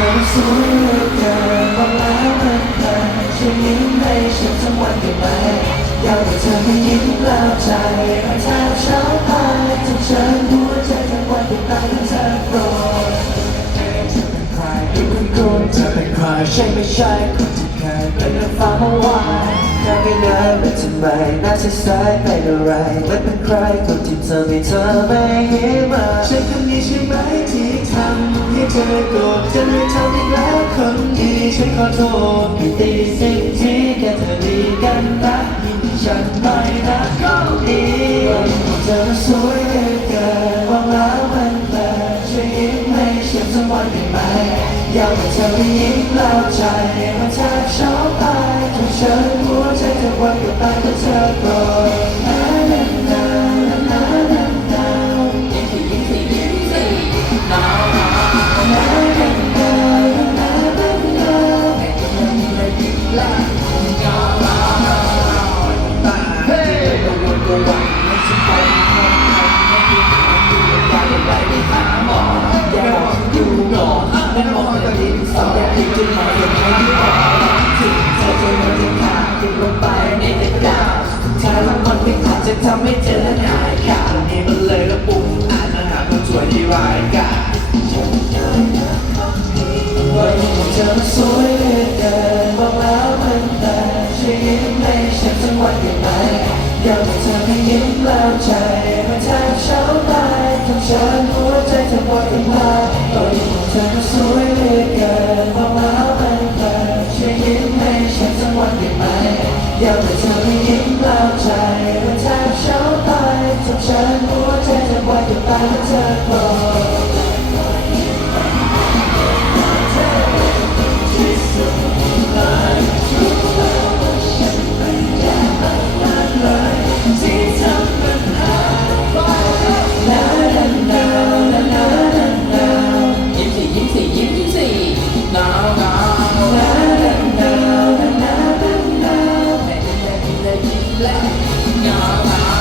วยเหลือเกินบอกแล้วมันเพลินช่วยยิ้มให้ฉันสักวันได้ไหมอยากให้เธอให้ยิ้มแล้วใจมันแทบเช้าตายจนฉันหัวใจทั้งวันติดตามเธอโปรดใครดูคุณคุณเธอเป็นใครใช่ไม่ใช่คนที่เคยเป็นเรื่องฟ้าเมื่อวานเธอไม่นาเป็นทำไมน้าใสๆเป็นอะไรและเป็นใครคนที่เธอไม่เธอไม่เห็นำให้เธอโกรธจะไม่ทำอีกแล้วคนดีฉันขอโทษไม่ตีสิ่งที่แค่เธอดีกันนะยิ่งฉันไม่รักก็ดีเธอสวยเกินหวังแล้วมันเปิดช่วยยิ้มให้ฉันสักวันได้ไหมอยากให้เธอได้ยิ้มแล้วใจมันแทบช็อกตายจนฉันหัวใจเธอวันกับตายก็เธอโกรธน สองแต่ดินจนมองเห็นใครที่บอกถึงเธอจะมาจะขาดติดลงไปในเด็กดาวสุดท้ายแล้วมันไม่อาจจะทำให้เธอหายขาดนี่มันเลยระบุอ่านอาหารมันช่วยที่รายกาจวันนี้เธอสวยเหลือเกินบอกแล้วมันแต่ช่วยยิ้มให้ฉันสักวันได้ไหมอยากให้เธอให้ยิ้มแล้วใจมันแทบชา Yeah. black. No, uh,